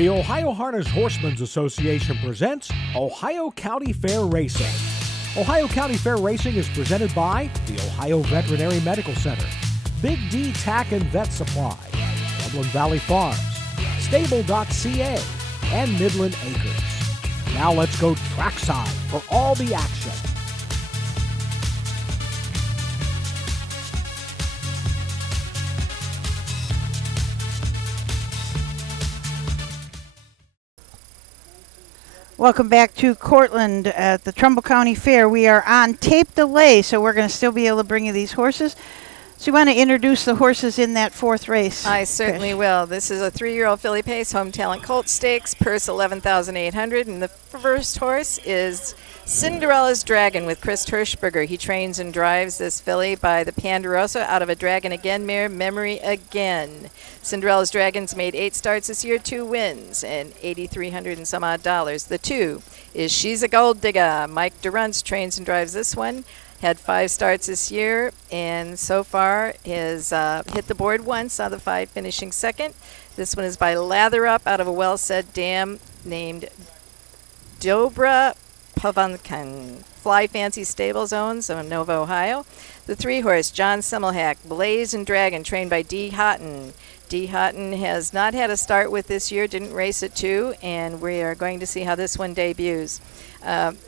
The Ohio Harness Horsemen's Association presents Ohio County Fair Racing. Ohio County Fair Racing is presented by the Ohio Veterinary Medical Center, Big D Tack and Vet Supply, Dublin Valley Farms, Stable.ca, and Midland Acres. Now let's go trackside for all the action. Welcome back to Cortland at the Trumbull County Fair. We are on tape delay, so we're going to still be able to bring you these horses. So you want to introduce the horses in that fourth race? I certainly will. This is a 3-year-old filly pace, Home Talent Colt Stakes, purse $11,800, and the first horse is Cinderella's Dragon with Chris Hirschberger. He trains and drives this filly by the Ponderosa out of a Dragon Again mare, Memory Again. Cinderella's Dragon's made 8 starts this year, 2 wins, and $8,300 and some odd dollars. The 2 is She's a Gold Digger. Mike Durantz trains and drives this one. Had 5 starts this year, and so far has hit the board once out of the 5, finishing second. This one is by Lather Up out of a well-said dam named Dobra Pavankan. Fly Fancy Stables owns of Nova, Ohio. The 3-horse, John Semmelhack, Blaze and Dragon, trained by D. Houghton. D. Houghton has not had a start with this year, didn't race at 2, and we are going to see how this one debuts.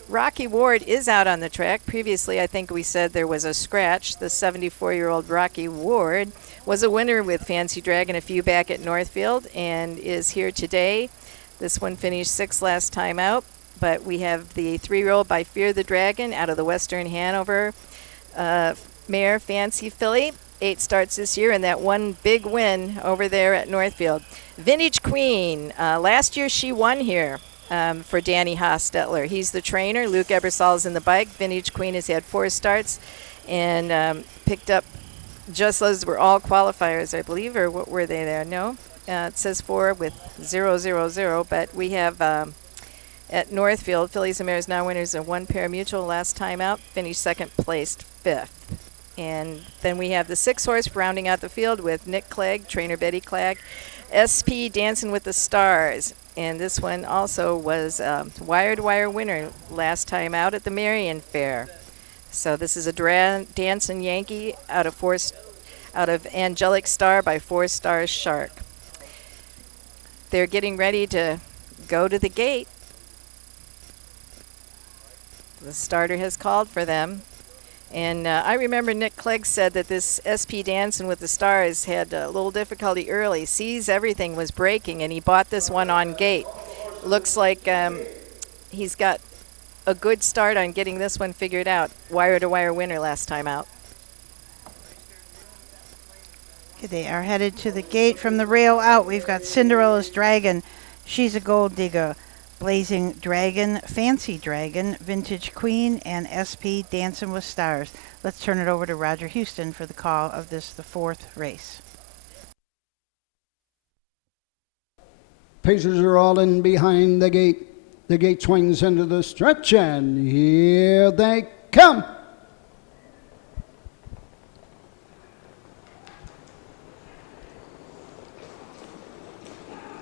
Rocky Ward is out on the track. Previously, I think we said there was a scratch. The 74-year-old Rocky Ward was a winner with Fancy Dragon a few back at Northfield and is here today. This one finished 6th last time out, but we have the 3-year-old by Fear the Dragon out of the Western Hanover mare, Fancy Filly. 8 starts this year, and that one big win over there at Northfield. Vintage Queen. Last year she won here for Danny Hostetler. He's the trainer. Luke Ebersol's in the bike. Vintage Queen has had 4 starts and picked up, just those were all qualifiers, I believe, or what were they there? No, it says 4 with 000, but we have at Northfield, Fillies and Mares now winners of 1 pari-mutuel last time out, finished second placed 5th. And then we have the 6-horse rounding out the field with Nick Clegg, trainer Betty Clegg, SP Dancing with the Stars. And this one also was wire-to-wire winner last time out at the Marion Fair. So this is a Dancing Yankee out of Angelic Star by 4 Stars Shark. They're getting ready to go to the gate. The starter has called for them. And I remember Nick Clegg said that this SP Dancing with the Stars had a little difficulty early. Sees everything was breaking, and he bought this one on gate. Looks like he's got a good start on getting this one figured out. Wire-to-wire winner last time out. Okay, they are headed to the gate. From the rail out, we've got Cinderella's Dragon, She's a Gold Digger, Blazing Dragon, Fancy Dragon, Vintage Queen, and SP Dancing with Stars. Let's turn it over to Roger Houston for the call of the 4th race. Pacers are all in behind the gate. The gate swings into the stretch, and here they come.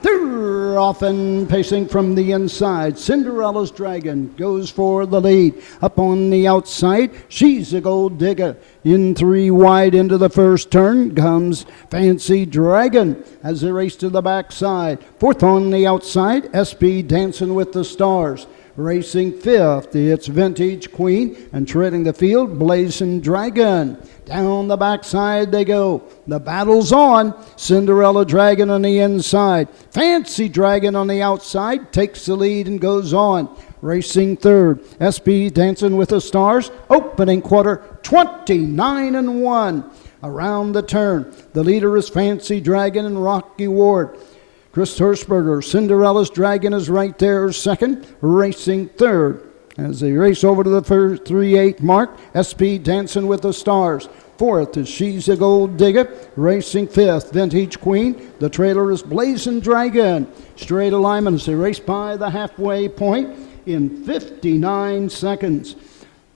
They're often pacing from the inside. Cinderella's Dragon goes for the lead. Up on the outside, She's a Gold Digger. In 3 wide into the first turn comes Fancy Dragon as they race to the backside. 4th on the outside, SP Dancing with the Stars. Racing 5th, it's Vintage Queen, and treading the field, Blazing Dragon. Down the backside they go. The battle's on. Cinderella Dragon on the inside. Fancy Dragon on the outside takes the lead and goes on. Racing 3rd, SP Dancing with the Stars. Opening quarter, 29-1. Around the turn, the leader is Fancy Dragon and Rocky Ward. Chris Hirschberger, Cinderella's Dragon is right there 2nd, racing 3rd. As they race over to the 3-8 mark, SP Dancing with the Stars. 4th is She's a Gold Digger, racing 5th, Vintage Queen. The trailer is Blazing Dragon. Straight alignment as they race by the halfway point in 59 seconds.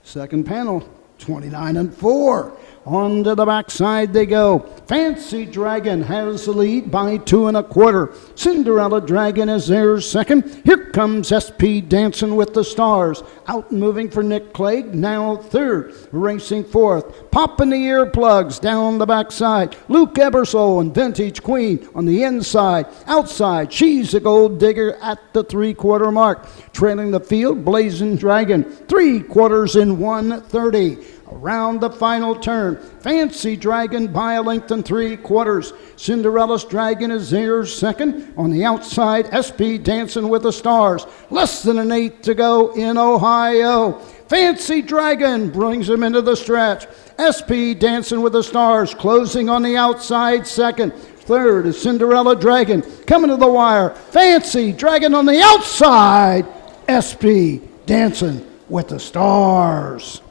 Second panel, 29-4. On to the backside they go. Fancy Dragon has the lead by 2 1/4. Cinderella Dragon is there second. Here comes SP Dancing with the Stars. Out and moving for Nick Clegg, now third. Racing fourth. Popping the earplugs down the backside. Luke Ebersole and Vintage Queen on the inside. Outside, She's a Gold Digger at the 3/4 mark. Trailing the field, Blazing Dragon. 3/4 in 1:30. Around the final turn, Fancy Dragon by a length and 3/4. Cinderella's Dragon is there second. On the outside, SP Dancing with the Stars. Less than an 8 to go in Ohio. Fancy Dragon brings him into the stretch. SP Dancing with the Stars closing on the outside second. Third is Cinderella Dragon coming to the wire. Fancy Dragon on the outside. SP Dancing with the Stars.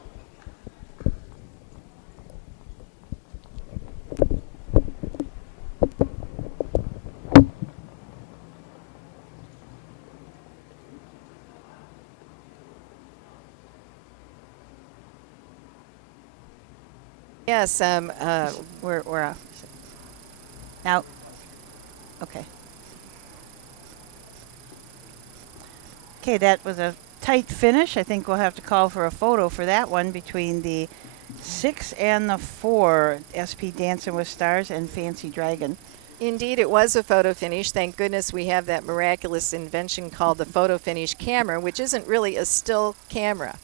Yes, We're off. Now, okay. Okay, that was a tight finish. I think we'll have to call for a photo for that one between the 6 and the 4, SP Dancing with Stars and Fancy Dragon. indeed, it was a photo finish. Thank goodness we have that miraculous invention called the photo finish camera, which isn't really a still camera.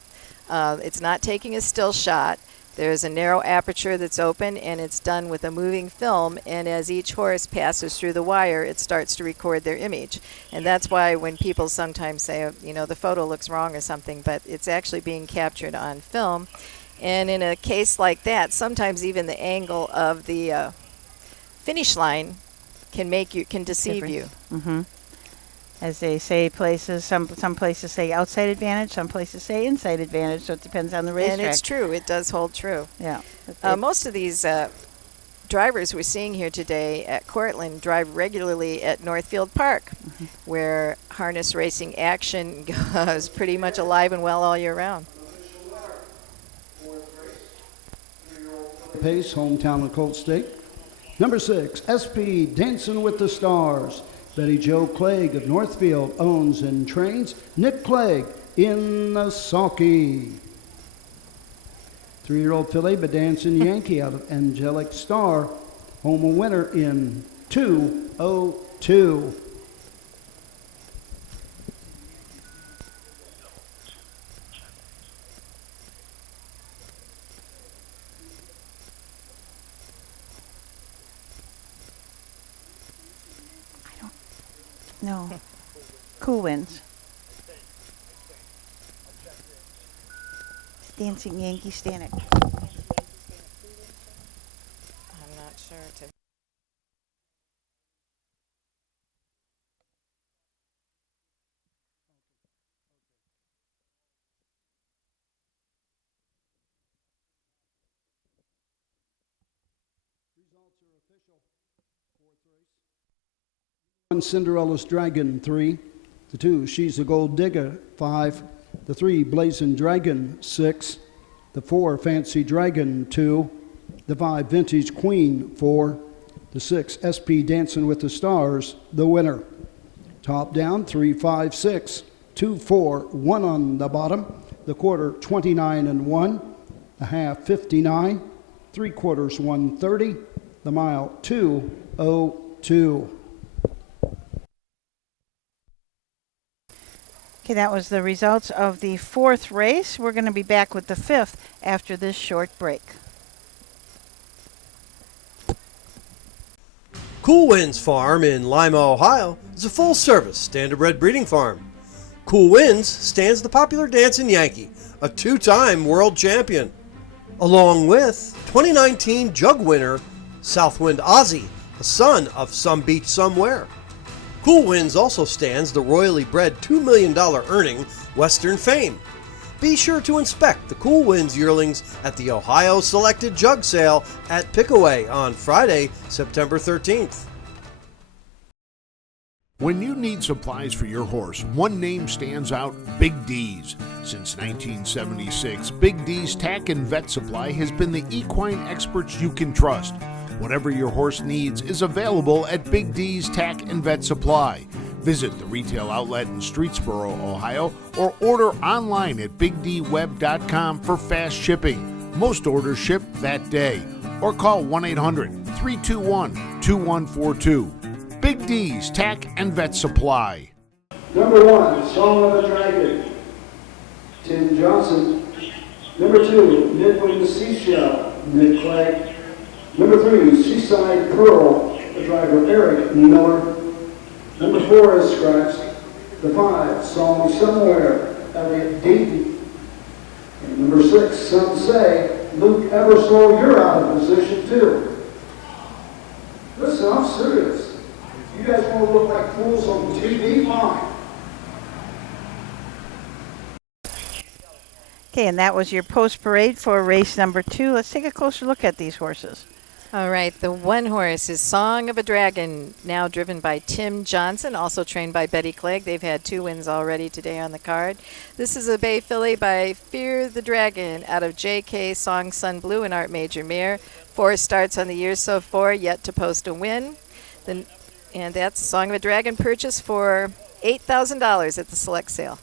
It's not taking a still shot. There's a narrow aperture that's open, and it's done with a moving film, and as each horse passes through the wire, it starts to record their image. And that's why when people sometimes say, you know, the photo looks wrong or something, but it's actually being captured on film. And in a case like that, sometimes even the angle of the finish line can deceive you. Mm-hmm. As they say, some places say outside advantage, some places say inside advantage, so it depends on the racetrack. And it's true. It does hold true. Yeah. Most of these drivers we're seeing here today at Cortland drive regularly at Northfield Park, where harness racing action goes pretty much alive and well all year round. Pace, hometown of Colt State. Number 6, SP Dancing with the Stars. Betty Jo Clegg of Northfield owns and trains. Nick Clegg in the sulky. 3-year-old filly, Bedancing Yankee out of Angelic Star. Home a winner in 2:02. No. Cool wins. Dancing Yankee Stanek. I'm not sure. Cinderella's Dragon 3, the 2 She's a Gold Digger 5, the 3 Blazing Dragon 6, the 4 Fancy Dragon 2, the 5 Vintage Queen 4, the 6 SP Dancing with the Stars, the winner. Top down 3, 5, 6, 2, 4, 1 on the bottom, the quarter 29 and 1, the half 59, 3/4 130, the mile 2:02. Okay, that was the results of the 4th race. We're going to be back with the 5th after this short break. Cool Winds Farm in Lima, Ohio is a full-service standardbred breeding farm. Cool Winds stands the popular Dancing Yankee, a 2-time world champion, along with 2019 jug winner Southwind Ozzie, a son of Some Beach Somewhere. Cool Winds also stands the royally bred $2 million earning Western Fame. Be sure to inspect the Cool Winds yearlings at the Ohio Selected Jug Sale at Pickaway on Friday, September 13th. When you need supplies for your horse, one name stands out, Big D's. Since 1976, Big D's Tack and Vet Supply has been the equine experts you can trust. Whatever your horse needs is available at Big D's Tack and Vet Supply. Visit the retail outlet in Streetsboro, Ohio, or order online at bigdweb.com for fast shipping. Most orders ship that day. Or call 1-800-321-2142. Big D's Tack and Vet Supply. Number 1, Song of a Dragon, Tim Johnson. Number 2, Midway Seashell, Nick Clegg. Number 3, Seaside Pearl, the driver Eric Miller. Number 4 is scratched. The 5, Song Somewhere, Elliot Deaton. And number 6, Some Say, Luke Eversole, you're out of position too. Listen, I'm serious. You guys want to look like fools on TV? Fine. Okay, and that was your post parade for race number 2. Let's take a closer look at these horses. All right, the one horse is Song of a Dragon, now driven by Tim Johnson, also trained by Betty Clegg. They've had 2 wins already today on the card. This is a bay filly by Fear the Dragon out of J.K. Song Sun Blue and Art Major Mare. 4 starts on the year so far, yet to post a win. And that's Song of a Dragon, purchased for $8,000 at the select sale.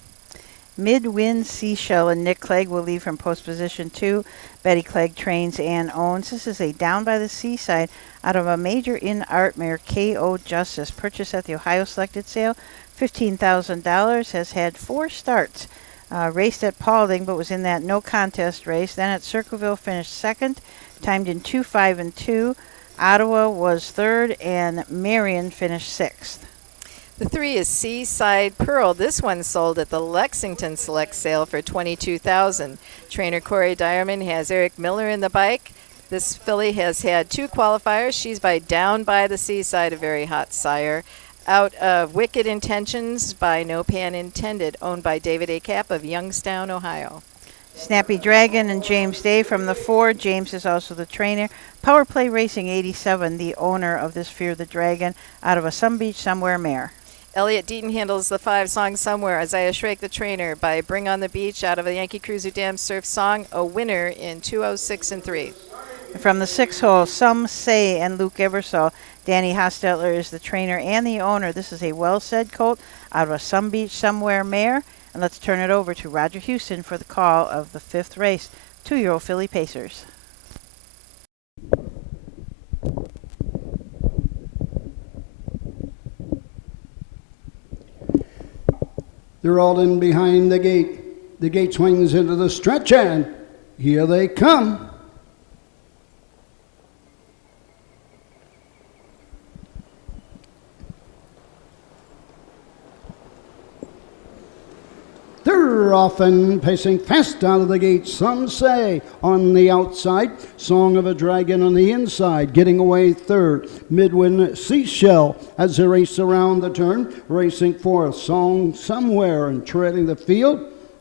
Midwind Seashell and Nick Clegg will leave from post position 2. Betty Clegg trains and owns. This is a Down by the Seaside out of a Major in Art mare, K.O. Justice, purchased at the Ohio Selected Sale. $15,000, has had 4 starts. Raced at Paulding, but was in that no contest race. Then at Circleville finished second, timed in 2:5 and 2. Ottawa was third, and Marion finished 6th. The 3 is Seaside Pearl. This one sold at the Lexington Select Sale for $22,000. Trainer Corey Dyerman has Eric Miller in the bike. This filly has had 2 qualifiers. She's by Down by the Seaside, a very hot sire. Out of Wicked Intentions by No Pan Intended, owned by David A. Kapp of Youngstown, Ohio. Snappy Dragon and James Day from the 4. James is also the trainer. Power Play Racing 87, the owner of this Fear the Dragon, out of a Some Beach Somewhere mare. Elliot Deaton handles the 5 Song Somewhere. Isaiah Shrake, the trainer, by Bring on the Beach out of a Yankee Cruiser Dam Surf Song, a winner in 2:06 and 3. From the 6 hole, Some Say and Luke Eversole. Danny Hostetler is the trainer and the owner. This is a well-said colt out of a Some Beach Somewhere mare. And let's turn it over to Roger Houston for the call of the 5th race, 2-year-old filly Pacers. They're all in behind the gate. The gate swings into the stretch, and here they come. They're off and pacing fast out of the gate. Some Say on the outside. Song of a Dragon on the inside. Getting away third. Midwind Seashell as they race around the turn. Racing fourth. Song Somewhere and trailing the field.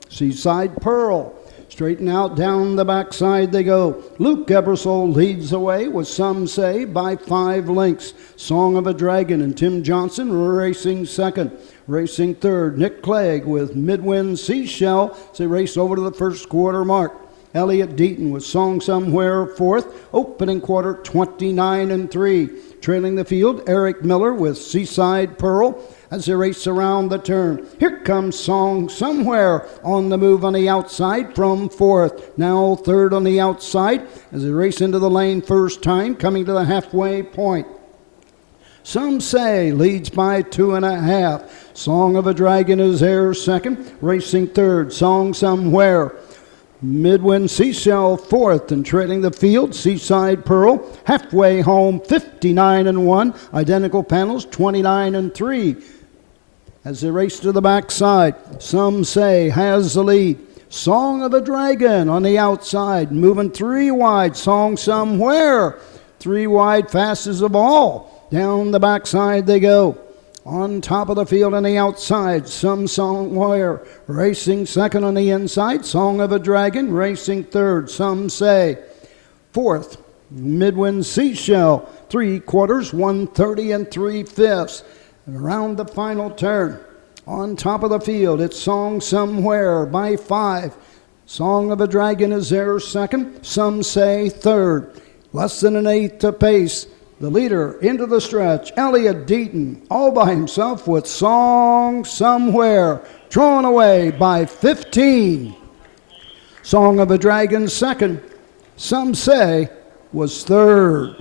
Seaside Pearl. Straighten out down the backside they go. Luke Eversole leads the way with Some Say by 5 lengths. Song of a Dragon and Tim Johnson racing second. Racing third, Nick Clegg with Midwind Seashell as they race over to the first quarter mark. Elliot Deaton with Song Somewhere fourth. Opening quarter 29 and 3. Trailing the field, Eric Miller with Seaside Pearl as they race around the turn. Here comes Song Somewhere on the move on the outside from fourth. Now third on the outside as they race into the lane first time, coming to the halfway point. Some Say leads by 2.5. Song of a Dragon is there second. Racing third, Song Somewhere. Midwind Seashell fourth and trailing the field, Seaside Pearl. Halfway home, 59 and 1. Identical panels, 29 and 3. As they race to the backside, Some Say has the lead. Song of a Dragon on the outside, moving 3 wide. Song Somewhere, 3 wide, fastest of all. Down the backside they go. On top of the field on the outside, Some Somewhere racing second on the inside. Song of a Dragon racing third. Some Say fourth. Midwind Seashell 3/4, 130 and 3/5. And around the final turn, on top of the field, it's Song Somewhere by 5. Song of a Dragon is there second, some say third. Less than an eighth to pace. The leader into the stretch, Elliott Deaton, all by himself with Song Somewhere, drawn away by 15. Song of a Dragon second, some say was third.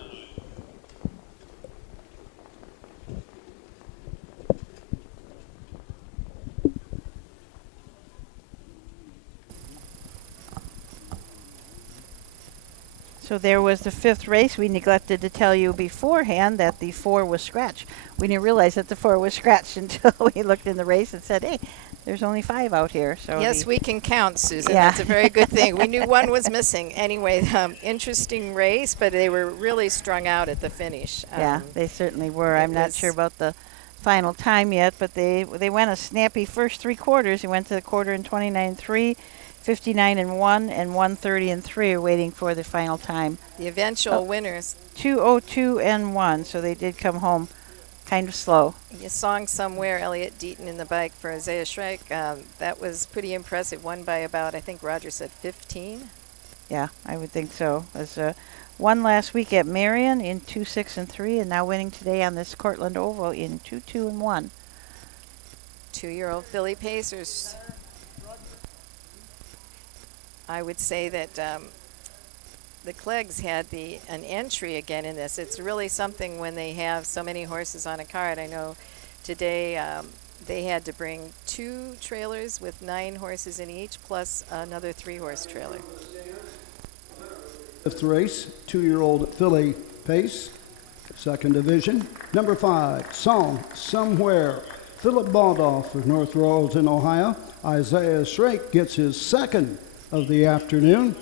So there was the 5th race. We neglected to tell you beforehand that the 4 was scratched. We didn't realize that the 4 was scratched until we looked in the race and said, hey, there's only 5 out here. So yes, we can count, Susan. Yeah. That's a very good thing. We knew 1 was missing. Anyway, interesting race, but they were really strung out at the finish. Yeah, they certainly were. I'm not sure about the final time yet, but they went a snappy first 3 quarters. They went to the quarter in 29.3. 59-1 and 130-3 are waiting for the final time. The eventual winners. 2:02-1, so they did come home kind of slow. A Song Somewhere, Elliott Deaton in the bike for Isaiah Schreck. That was pretty impressive. Won by about, I think Roger said 15. Yeah, I would think so. As won last week at Marion in 2:06-3, and now winning today on this Cortland Oval in 2:2-1. 2-year-old filly pacers. I would say that the Cleggs had an entry again in this. It's really something when they have so many horses on a card. I know today they had to bring 2 trailers with 9 horses in each, plus another 3-horse trailer. 5th race, 2-year-old filly pace, 2nd division. Number 5, Song Somewhere. Philip Baldoff of North Royalton, Ohio. Isaiah Schreck gets his 2nd of the afternoon.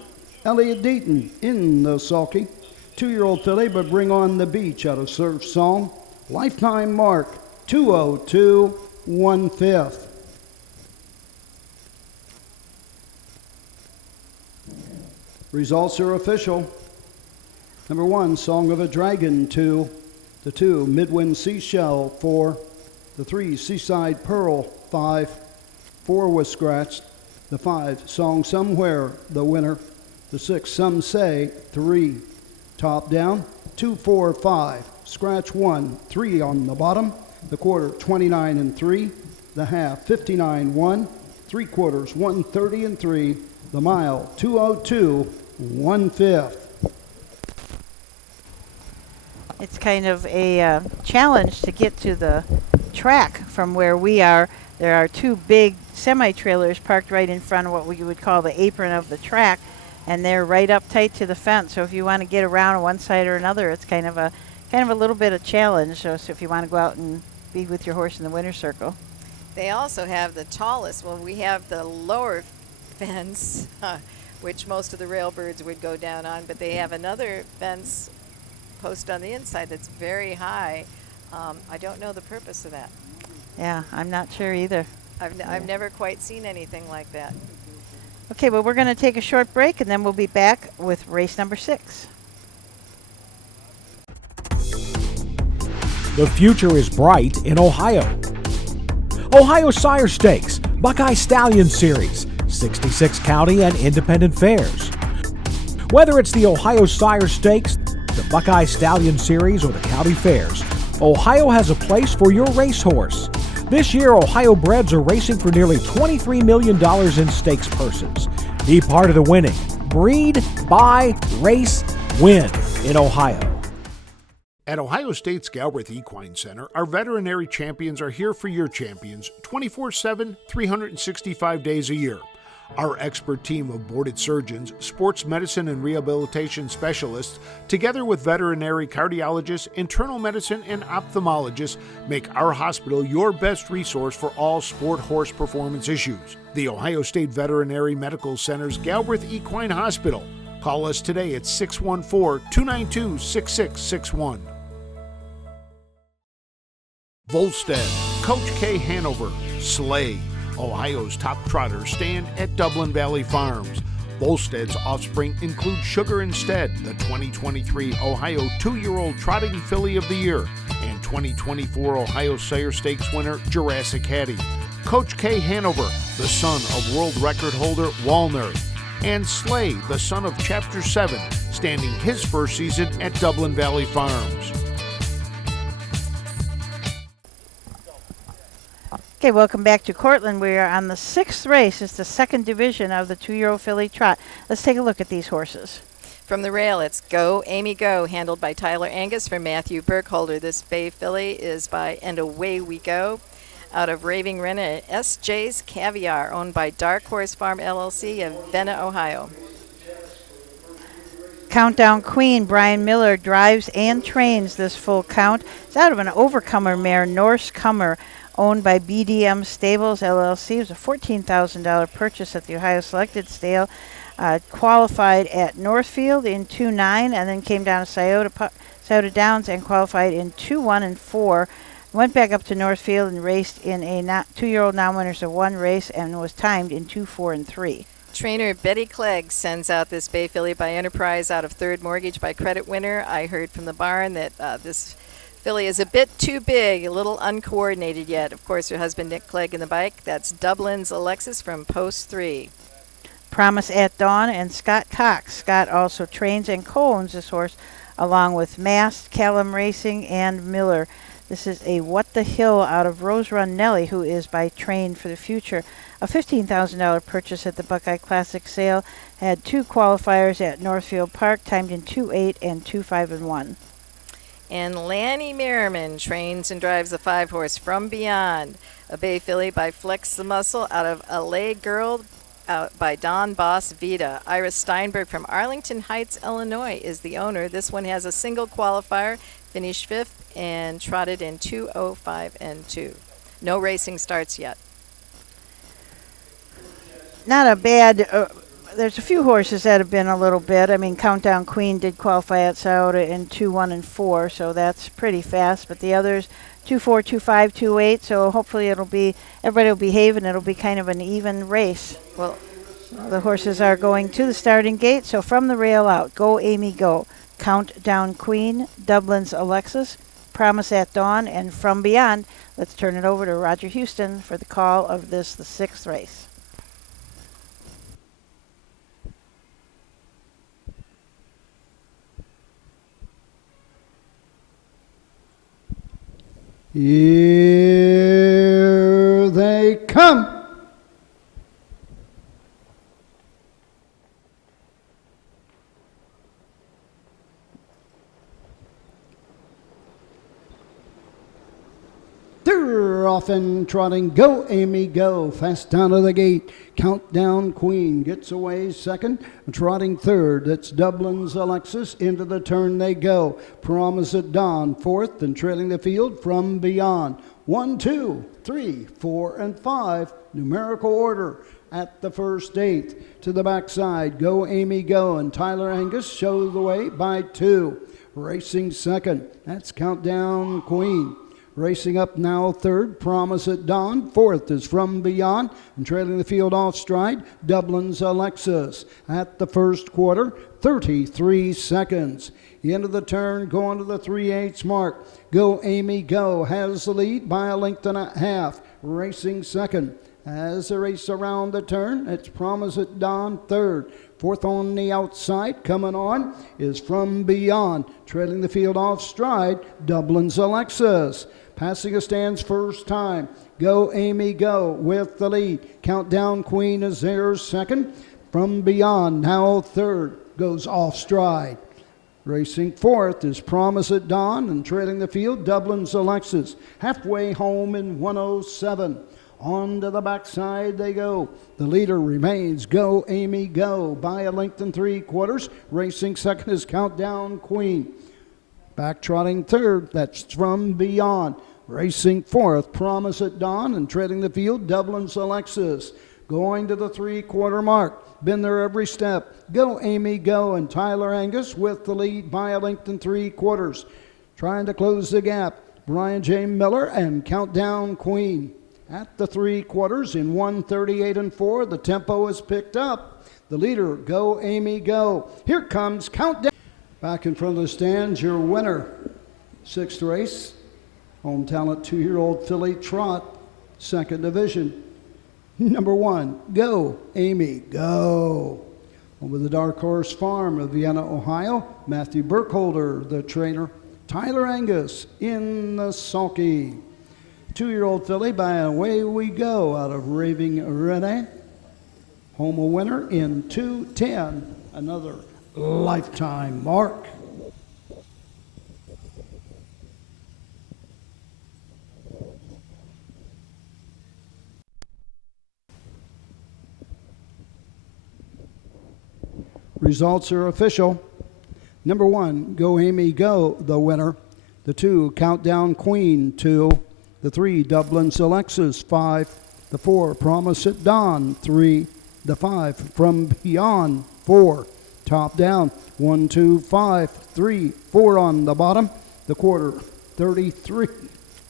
Elliott Deaton in the sulky. 2-year-old filly, but bring on the beach out of Surf Song. Lifetime mark, 2:02 1/5. Results are official. Number 1, Song of a Dragon, 2. The 2, Midwind Seashell, 4. The 3, Seaside Pearl, 5. 4 was scratched. The 5, Song Somewhere, the winner. The 6, Some Say, 3. Top down, 2, 4, 5. Scratch 1, 3 on the bottom. The quarter, 29-3. The half, 59-1. 3 quarters, 130-3. The mile, 2:02 1/5. It's kind of a challenge to get to the track from where we are. There are 2 big semi-trailers parked right in front of what we would call the apron of the track, and they're right up tight to the fence. So if you want to get around one side or another, it's kind of a little bit of challenge. So if you want to go out and be with your horse in the winner's circle. They also have the tallest. Well, we have the lower fence, which most of the railbirds would go down on, but they have another fence post on the inside that's very high. I don't know the purpose of that. Yeah, I'm not sure either. I've never quite seen anything like that. Okay, well, we're going to take a short break, and then we'll be back with race number 6. The future is bright in Ohio. Ohio Sire Stakes, Buckeye Stallion Series, 66 county and independent fairs. Whether it's the Ohio Sire Stakes, the Buckeye Stallion Series, or the county fairs, Ohio has a place for your racehorse. This year, Ohio breds are racing for nearly $23 million in stakes purses. Be part of the winning. Breed, buy, race, win in Ohio. At Ohio State's Galbraith Equine Center, our veterinary champions are here for your champions 24/7, 365 days a year. Our expert team of boarded surgeons, sports medicine and rehabilitation specialists, together with veterinary cardiologists, internal medicine, and ophthalmologists, make our hospital your best resource for all sport horse performance issues. The Ohio State Veterinary Medical Center's Galbraith Equine Hospital. Call us today at 614-292-6661. Volstead, Coach K. Hanover, Slay. Ohio's top trotters stand at Dublin Valley Farms. Volstead's offspring include Sugar Instead, the 2023 Ohio 2-year-old Trotting Filly of the Year, and 2024 Ohio Sire Stakes winner, Jurassic Hattie. Coach K. Hanover, the son of world record holder Walner. And Slay, the son of Chapter 7, standing his first season at Dublin Valley Farms. Okay, welcome back to Cortland. We are on the 6th race. It's the 2nd division of the 2-year-old filly trot. Let's take a look at these horses. From the rail, it's Go, Amy, Go, handled by Tyler Angus for Matthew Burkholder. This bay filly is by And Away We Go. Out of Raving Wren, S.J.'s Caviar, owned by Dark Horse Farm LLC of Vena, Ohio. Countdown Queen, Brian Miller drives and trains this full count. It's out of an Overcomer mare, Norse Comer, owned by BDM Stables LLC. It was a $14,000 purchase at the Ohio Selected Stale. Qualified at Northfield in 2-9 and then came down to Scioto Downs and qualified in 2-1 and 4. Went back up to Northfield and raced in a 2-year-old non-winners of 1 race and was timed in 2-4 and 3. Trainer Betty Clegg sends out this bay filly by Enterprise out of Third Mortgage by Credit Winner. I heard from the barn that this filly is a bit too big, a little uncoordinated yet. Of course, her husband Nick Clegg in the bike. That's Dublin's Alexis from Post 3. Promise at Dawn and Scott Cox. Scott also trains and co-owns this horse along with Mast, Callum Racing, and Miller. This is a What the Hill out of Rose Run Nelly, who is by Train for the Future. A $15,000 purchase at the Buckeye Classic sale. Had 2 qualifiers at Northfield Park, timed in 2-8 and 2-5 and 1. And Lanny Merriman trains and drives the 5-horse From Beyond, a bay filly by Flex the Muscle out of LA Girl by Don Boss Vita. Iris Steinberg from Arlington Heights, Illinois is the owner. This one has a single qualifier, finished 5th, and trotted in 2:05 and 2. No racing starts yet. Not a bad... there's a few horses that have been a little bit. I mean, Countdown Queen did qualify at Scioto in 2-1 and 4, so that's pretty fast. But the others, 2-4, 2-5, 2-8, so hopefully everybody will behave and it'll be kind of an even race. Well, the horses are going to the starting gate, so from the rail out, Go Amy Go, Countdown Queen, Dublin's Alexis, Promise at Dawn, and From Beyond. Let's turn it over to Roger Houston for the call of this, the 6th race. Here they come. They're off and trotting. Go, Amy, go. Fast down to the gate. Countdown Queen gets away second. Trotting third. That's Dublin's Alexis. Into the turn they go. Promise at Dawn fourth and trailing the field From Beyond. 1, 2, 3, 4, and 5. Numerical order at the first 8. To the backside. Go, Amy, go. And Tyler Angus show the way by 2. Racing second. That's Countdown Queen. Racing up now third, Promise at Dawn. Fourth is From Beyond. And trailing the field off stride, Dublin's Alexis. At the first quarter, 33 seconds. Into the turn, going to the 3/8 mark. Go Amy Go has the lead by a length and a half. Racing second. As they race around the turn, it's Promise at Dawn third. Fourth on the outside, coming on, is From Beyond. Trailing the field off stride, Dublin's Alexis. Passing a stands first time. Go Amy Go with the lead. Countdown Queen is there second. From Beyond now third. Goes off stride. Racing fourth is Promise at Dawn and trailing the field, Dublin's Alexis. Halfway home in 1:07. On to the backside they go. The leader remains Go Amy Go by a length and 3/4. Racing second is Countdown Queen. Back trotting third, that's From Beyond. Racing fourth, Promise at Dawn and trailing the field, Dublin's Alexis. Going to the 3/4 mark. Been there every step. Go Amy Go and Tyler Angus with the lead by a length and 3/4. Trying to close the gap. Brian J. Miller and Countdown Queen. At the 3/4 in 1:38 and 4, the tempo is picked up. The leader, Go Amy Go. Here comes Countdown. Back in front of the stands, your winner, 6th race, Home talent 2-year-old filly trot, second division. Number 1, Go, Amy, Go. Over the Dark Horse Farm of Vienna, Ohio, Matthew Burkholder, the trainer. Tyler Angus in the sulky. 2-year-old filly by Away We Go out of Raving Rene. Home a winner in 2:10, another lifetime mark. Results are official. Number 1, Go Amy Go, the winner. The 2, Countdown Queen, 2. The 3, Dublin Alexis, 5. The 4, Promise at Dawn, 3. The 5, From Beyond, 4. Top down, 1, 2, 5, 3, 4 on the bottom. The quarter, 33.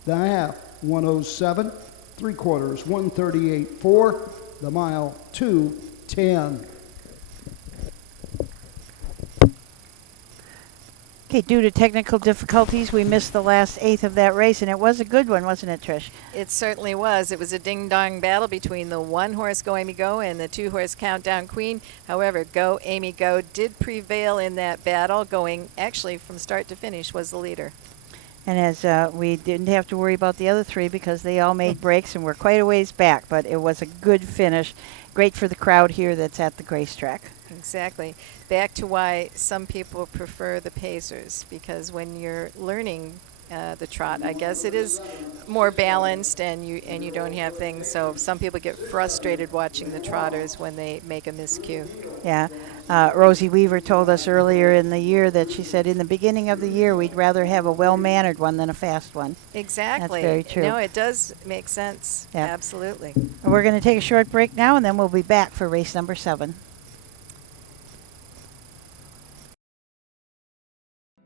The half, 107. 3/4, 138.4. The mile, 2:10. Okay, due to technical difficulties, we missed the last eighth of that race, and it was a good one, wasn't it, Trish? It certainly was. It was a ding-dong battle between the 1-horse Go Amy Go and the 2-horse Countdown Queen. However, Go Amy Go did prevail in that battle, going actually from start to finish was the leader. And as we didn't have to worry about the other 3 because they all made breaks and were quite a ways back, but it was a good finish. Great for the crowd here that's at the racetrack. Exactly. Back to why some people prefer the pacers, because when you're learning the trot, I guess it is more balanced and you don't have things. So some people get frustrated watching the trotters when they make a miscue. Yeah. Rosie Weaver told us earlier in the year that she said in the beginning of the year we'd rather have a well-mannered one than a fast one. Exactly. That's very true. No, it does make sense. Yeah. Absolutely. We're going to take a short break now, and then we'll be back for race number 7.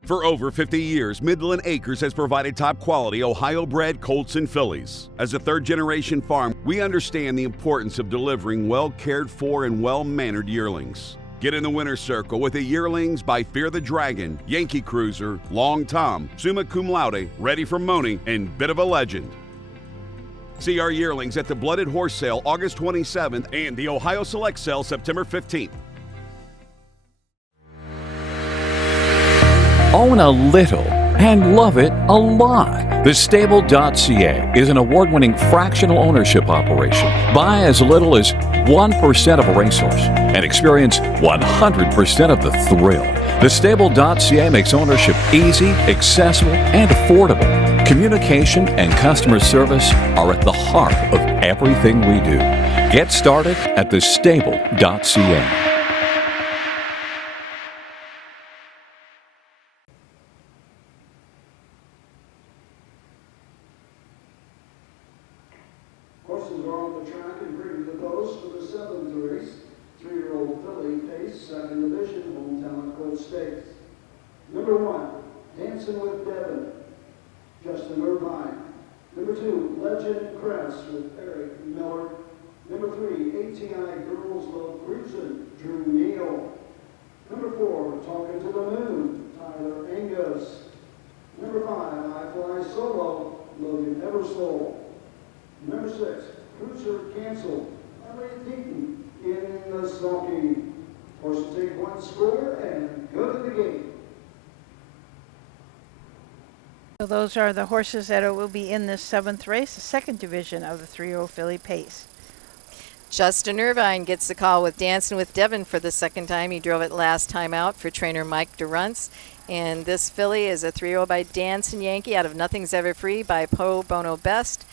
For over 50 years, Midland Acres has provided top-quality Ohio-bred colts and fillies. As a third-generation farm, we understand the importance of delivering well-cared-for and well-mannered yearlings. Get in the winner's circle with the yearlings by Fear the Dragon, Yankee Cruiser, Long Tom, Summa Cum Laude, Ready for Moni, and Bit of a Legend. See our yearlings at the Blooded Horse Sale August 27th and the Ohio Select Sale September 15th. Own a little and love it a lot. The Stable.ca is an award-winning fractional ownership operation. Buy as little as 1% of a racehorse and experience 100% of the thrill. The Stable.ca makes ownership easy, accessible, and affordable. Communication and customer service are at the heart of everything we do. Get started at thestable.ca. Horses are on the track and bring the post for the 7th race. 3-year-old filly pace, second division, home talent colt stakes. Number 1, Dancing with Devin, Justin Irvine. Number 2, Legend Crest with Eric Miller. Number 3, ATI Girls Love Cruisin', Drew Neal. Number 4, Talking to the Moon, Tyler Angus. Number 5, I Fly Solo, Logan Eversole. Number 6, Cruiser Canceled, Elliot Deaton in the sulky. Horses take 1 score and go to the gate. So those are the horses that will be in this 7th race, the second division of the 3-year-old filly pace. Justin Irvine gets the call with Dancing with Devin for the second time. He drove it last time out for trainer Mike Durantz. And this filly is a 3-year-old by Dancing Yankee out of Nothing's Ever Free by Pro Bono Best.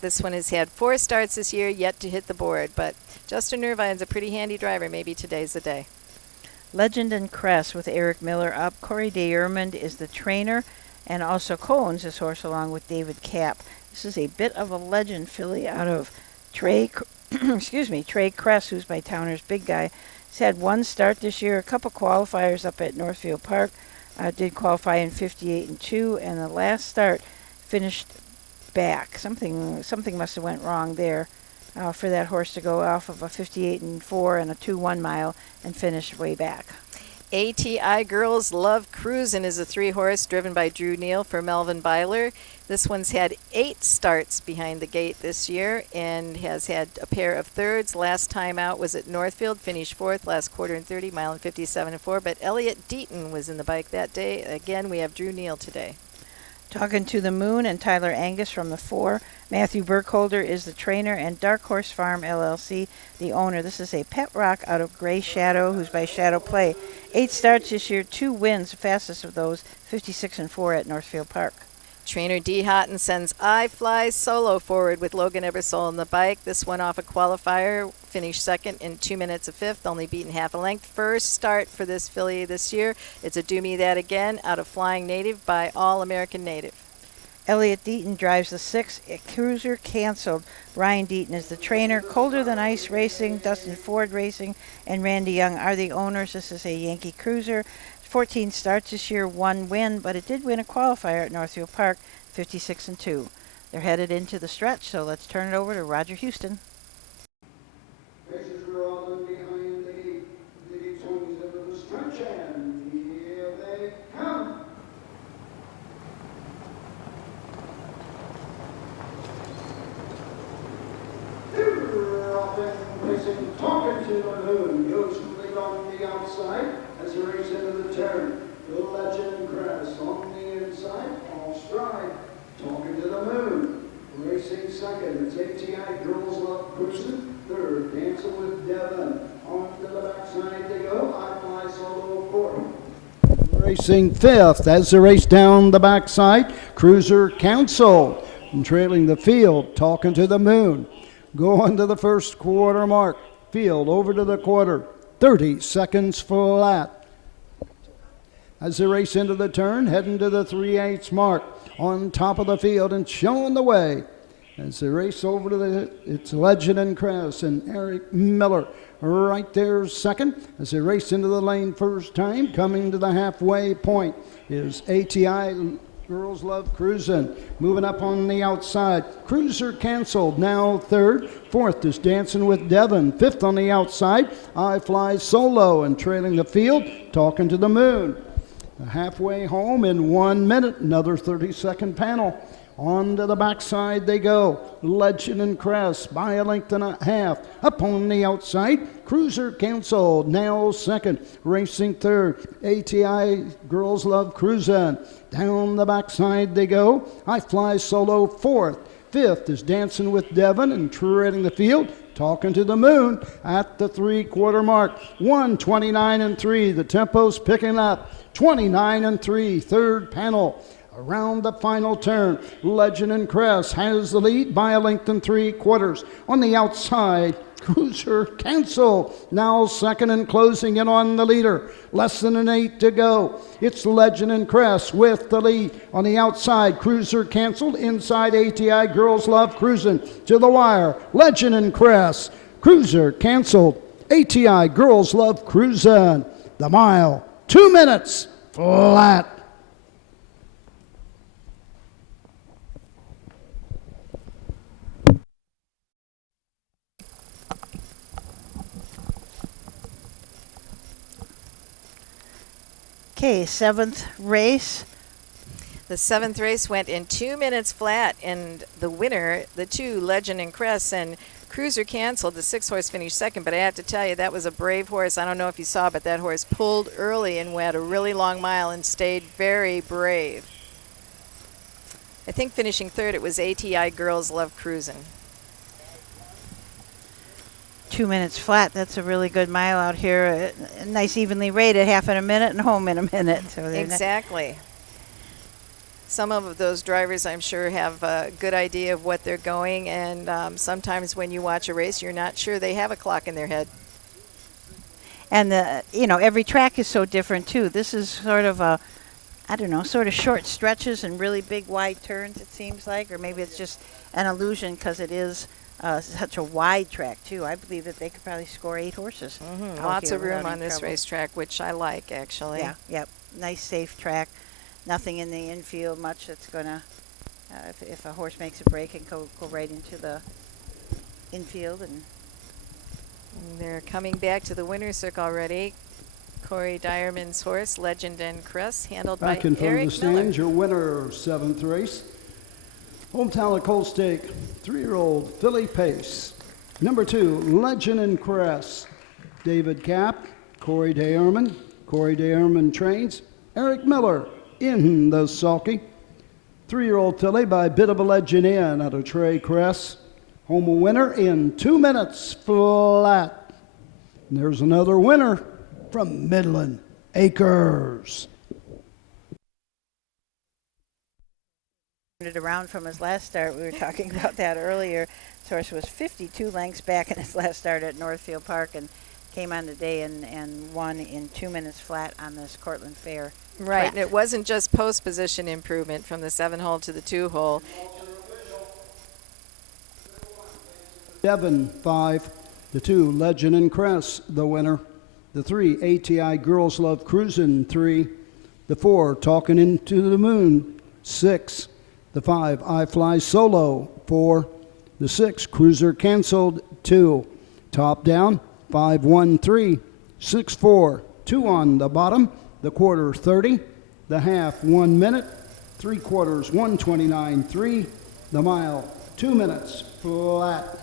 This one has had 4 starts this year, yet to hit the board. But Justin Irvine's a pretty handy driver. Maybe today's the day. Legend and Crest with Eric Miller up. Corey DeYermond is the trainer, and also co-owns this horse along with David Kapp. This is a bit of a legend filly out of Trey Crest, who's by Towner's big guy. He's had 1 start this year, a couple qualifiers up at Northfield Park. Did qualify in 58 and 2, and the last start finished back. Something must have went wrong there for that horse to go off of a 58 and 4 and a 2-1 mile and finish way back. ATI Girls Love Cruisin' is a 3-horse driven by Drew Neal for Melvin Byler. This one's had 8 starts behind the gate this year and has had a pair of thirds. Last time out was at Northfield, finished 4th, last quarter in 30, mile in 57.4. But Elliot Deaton was in the bike that day. Again, we have Drew Neal today. Talking to the Moon and Tyler Angus from the 4. Matthew Burkholder is the trainer and Dark Horse Farm LLC, the owner. This is a pet rock out of Gray Shadow, who's by Shadow Play. 8 starts this year, 2 wins, the fastest of those, 56.4 at Northfield Park. Trainer D. Houghton sends I Fly Solo forward with Logan Ebersole on the bike. This one off a qualifier, finished 2nd in 2 minutes of 5th, only beaten half a length. First start for this filly this year. It's a Do Me That Again out of Flying Native by All American Native. Elliot Deaton drives the 6. Cruiser canceled. Ryan Deaton is the trainer. Colder Than Ice Racing, Dustin Ford Racing, and Randy Young are the owners. This is a Yankee Cruiser. 14 starts this year, 1 win, but it did win a qualifier at Northfield Park, 56.2. They're headed into the stretch, so let's turn it over to Roger Houston. Racers are all in behind the gate. The gate swings into the stretch, and here they come. They're off and racing, talking to the moon. Goes from the on the outside as they race into the turn. The Legend Crest on the inside, all stride, talking to the moon. Racing second, it's ATI Girls Love Cruising. Third, Dancing with Devon. On to the backside they go. I Fly Solo fourth. Racing fifth as they race down the backside. Cruiser Council. And trailing the field, talking to the moon. Going to the first quarter mark. Field over to the quarter. 30 seconds flat. As they race into the turn, heading to the 3/8 mark. On top of the field and showing the way. As they race over to it's Legend and Crest and Eric Miller right there second. As they race into the lane first time, coming to the halfway point is ATI Girls Love Cruising. Moving up on the outside. Cruiser canceled, now third. Fourth is Dancing with Devon. Fifth on the outside, I Fly Solo. And trailing the field, talking to the moon. Halfway home in 1 minute, another 30-second panel. On to the backside they go. Legend and Crest by a length and a half. Up on the outside, Cruiser canceled, now second. Racing third, ATI Girls Love Cruising. Down the backside they go. I Fly Solo fourth. Fifth is Dancing with Devon, and treading the field, talking to the moon at the 3/4 mark. 1:29.3. The tempo's picking up. 29.3. Third panel. Around the final turn, Legend and Crest has the lead by a length and 3/4. On the outside, Cruiser Cancel, now second and closing in on the leader. Less than an 8 to go. It's Legend and Crest with the lead. On the outside, Cruiser Canceled. Inside, ATI Girls Love Cruising. To the wire, Legend and Crest. Cruiser Canceled. ATI Girls Love Cruising. The mile, 2 minutes flat. Okay, 7th race. The 7th race went in 2 minutes flat, and the winner, the 2 Legend and Crest and Cruiser Canceled, the 6 horse finished second, but I have to tell you, that was a brave horse. I don't know if you saw, but that horse pulled early and went a really long mile and stayed very brave. I think finishing third, it was ATI Girls Love Cruising. 2 minutes flat. That's a really good mile out here. Nice evenly rated, half in a minute and home in a minute. So exactly. Some of those drivers, I'm sure, have a good idea of what they're going, and sometimes when you watch a race, you're not sure they have a clock in their head. And every track is so different too. This is sort of a, I don't know, sort of short stretches and really big wide turns, it seems like, or maybe it's just an illusion because it is such a wide track too. I believe that they could probably score 8 horses. Lots of room on this racetrack, which I like, actually. Yeah, yep. Nice, safe track. Nothing in the infield much that's going to, if a horse makes a break, and go right into the infield. And they're coming back to the winner's circle already. Corey Dyerman's horse, Legend and Crest, handled by Back in front of Eric the stands, your winner, 7th race. Home Talent Cold Stake, 3-year-old Philly Pace. Number 2, Legend and Crest. David Cap, Corey DeErman. Corey DeErman trains. Eric Miller in the sulky. 3-year-old filly by Bit of a Legend in out of Trey Crest. Home a winner in 2 minutes flat. And there's another winner from Midland Acres. It around from his last start. We were talking about that earlier. His horse was 52 lengths back in his last start at Northfield Park and came on today and won in 2 minutes flat on this Cortland Fair. Right, track. and it wasn't just post position improvement from the 7-hole to the 2-hole. 7-5. The 2, Legend and Crest, the winner. The 3, ATI Girls Love Cruisin', 3. The 4, Talking Into the Moon, 6. The 5, I Fly Solo, 4. The 6, Cruiser Canceled, 2. Top down, 5-1-3, 6-4. 2 on the bottom. The quarter, 30. The half, 1 minute. 3/4, 1:29.3. The mile, 2 minutes flat.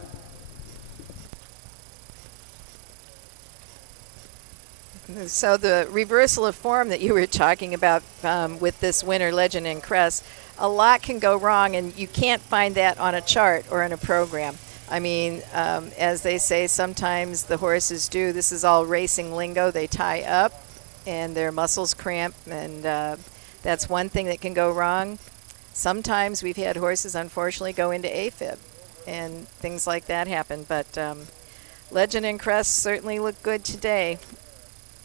So the reversal of form that you were talking about with this winner, Legend and Crest, a lot can go wrong, and you can't find that on a chart or in a program. I mean, as they say, sometimes the horses do. This is all racing lingo. They tie up, and their muscles cramp, and that's one thing that can go wrong. Sometimes we've had horses, unfortunately, go into AFib, and things like that happen. But Legend and Crest certainly look good today.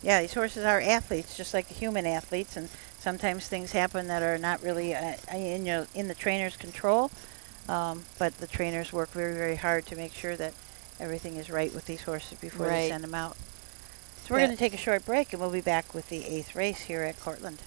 Yeah, these horses are athletes, just like human athletes, and sometimes things happen that are not really in the trainer's control. But the trainers work very, very hard to make sure that everything is right with these horses before they send them out. So we're going to take a short break, and we'll be back with the 8th race here at Cortland.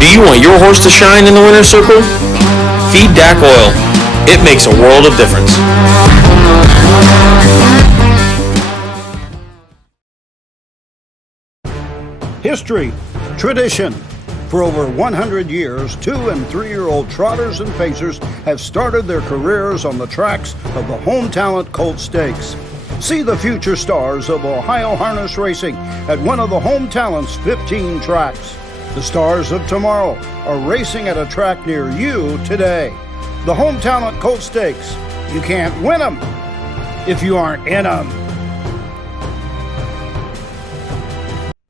Do you want your horse to shine in the winner's circle? Feed DAC Oil. It makes a world of difference. History, tradition. For over 100 years, 2- and 3-year-old trotters and pacers have started their careers on the tracks of the Home Talent Colt Stakes. See the future stars of Ohio harness racing at one of the Home Talent's 15 tracks. The stars of tomorrow are racing at a track near you today. The Home Talent Colt Stakes. You can't win them if you aren't in them.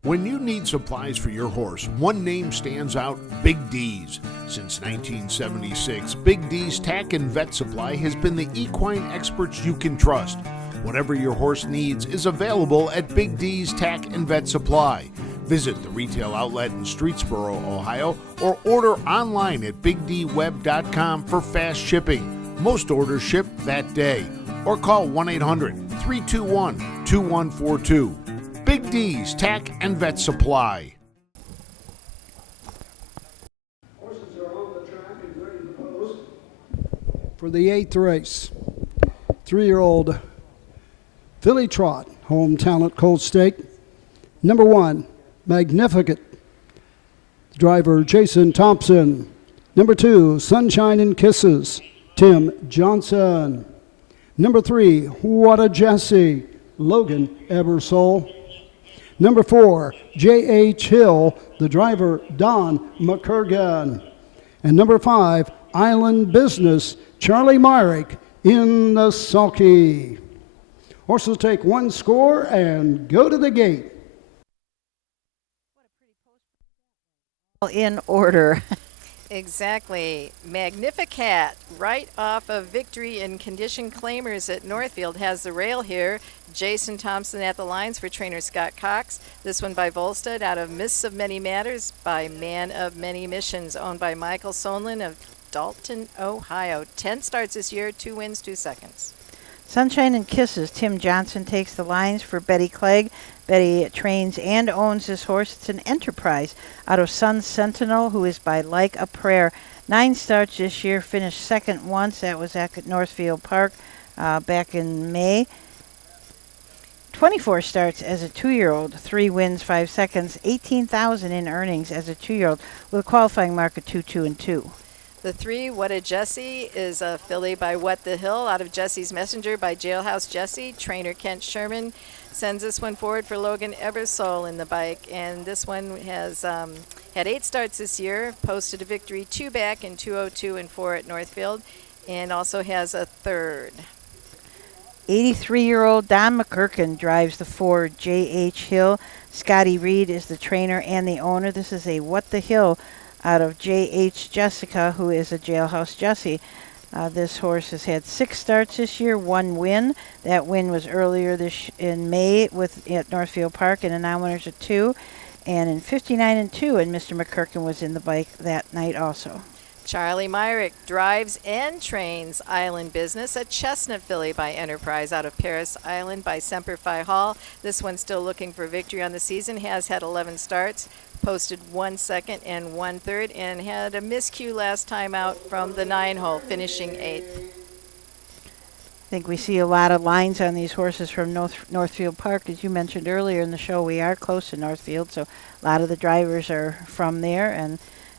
When you need supplies for your horse, one name stands out: Big D's. Since 1976, Big D's Tack and Vet Supply has been the equine experts you can trust. Whatever your horse needs is available at Big D's Tack and Vet Supply. Visit the retail outlet in Streetsboro, Ohio, or order online at BigDWeb.com for fast shipping. Most orders ship that day. Or call 1-800-321-2142. Big D's Tack and Vet Supply. Horses are on the track and ready to pose for the 8th race. 3-year-old Philly Trot, Home Talent Colt Stake. Number 1, Magnificent. Driver Jason Thompson. Number 2, Sunshine and Kisses, Tim Johnson. Number 3, What a Jessie, Logan Ebersole. Number 4, J.H. Hill, the driver Don McCurgan. And number 5, Island Business, Charlie Myrick in the sulky. Horses take one score and go to the gate. In order. Exactly. Magnificat, right off of Victory and Condition Claimers at Northfield, has the rail here. Jason Thompson at the lines for trainer Scott Cox. This one by Volstead out of Mists of Many Matters by Man of Many Missions, owned by Michael Sonlin of Dalton, Ohio. 10 starts this year, 2 wins, 2 seconds. Sunshine and Kisses. Tim Johnson takes the lines for Betty Clegg. Betty trains and owns this horse. It's an Enterprise out of Sun Sentinel, who is by Like a Prayer. 9 starts this year, finished second once. That was at Northfield Park back in May. 24 starts as a 2-year-old, 3 wins, 5 seconds, $18,000 in earnings as a 2-year-old with a qualifying mark of 2-2-2. The 3, What a Jessie, is a filly by What the Hill out of Jesse's Messenger by Jailhouse Jessie. Trainer Kent Sherman sends this one forward for Logan Ebersole in the bike. And this one has had 8 starts this year, posted a victory 2 back in 202 and 4 at Northfield, and also has a 3rd. 83-year-old Don McCurkin drives the 4 J.H. Hill. Scotty Reed is the trainer and the owner. This is a What the Hill out of J.H. Jessica, who is a Jailhouse Jessie. This horse has had 6 starts this year, 1 win. That win was earlier in May at Northfield Park in a non-winners of 2. And in 59-2, and Mr. McCurkin was in the bike that night also. Charlie Myrick drives and trains Island Business, a chestnut filly by Enterprise out of Paris Island by Semper Fi Hall. This one's still looking for victory on the season, has had 11 starts, posted 1 second and 1 third, and had a miscue last time out from the 9-hole, finishing 8th. I think we see a lot of lines on these horses from Northfield Park. As you mentioned earlier in the show, we are close to Northfield, so a lot of the drivers are from there, and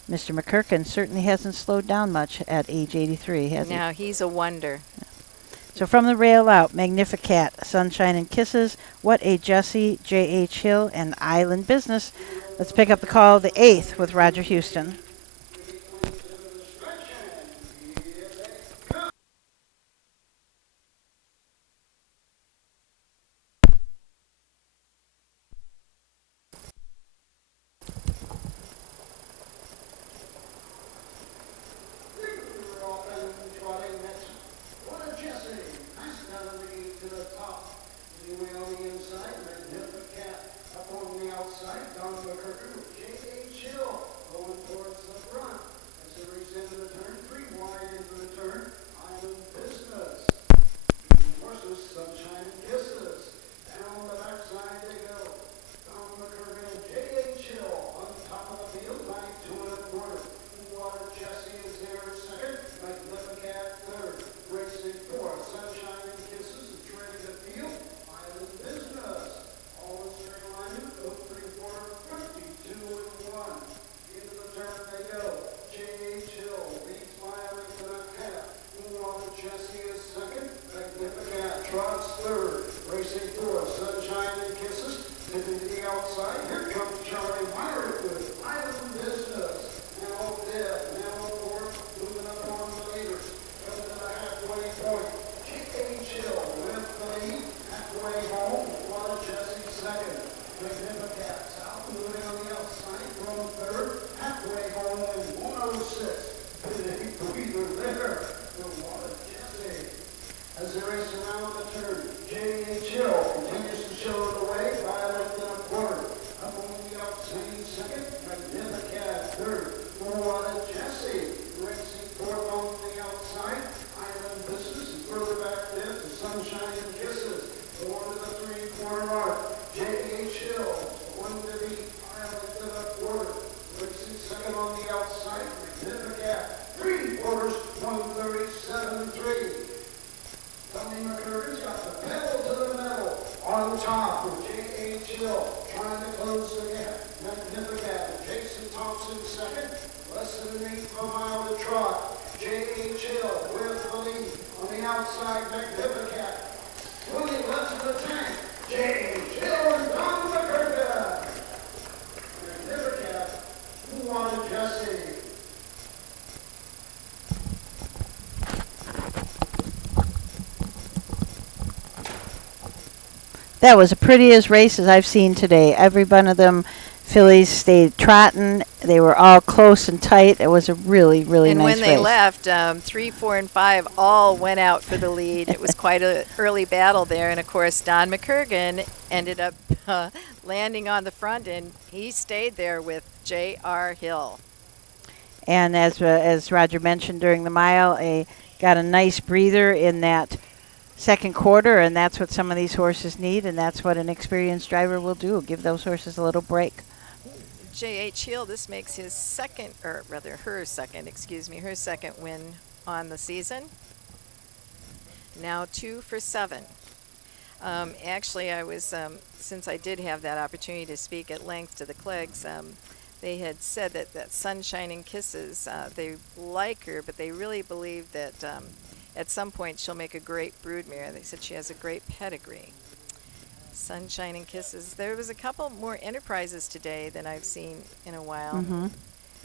Mr. McCurkin certainly hasn't slowed down much at age 83, has he? Now, he's a wonder. So from the rail out, Magnificat, Sunshine and Kisses, What a Jessie, J.H. Hill, and Island Business. Let's pick up the call of the 8th with Roger Houston. That was the prettiest races I've seen today. Every one of them fillies stayed trotting. They were all close and tight. It was a really, really nice race. And when they left, 3, 4, and 5 all went out for the lead. It was quite an early battle there. And, of course, Don McCurkin ended up landing on the front, and he stayed there with J.R. Hill. And as Roger mentioned during the mile, got a nice breather in that second quarter, and that's what some of these horses need, and that's what an experienced driver will do, give those horses a little break. J.H. Hill, this makes his second, or rather her second win on the season. Now 2 for 7. Actually, I was, since I did have that opportunity to speak at length to the Cleggs, they had said that Sunshine and Kisses, they like her, but they really believe that at some point she'll make a great broodmare. They said she has a great pedigree. Sunshine and Kisses. There was a couple more enterprises today than I've seen in a while.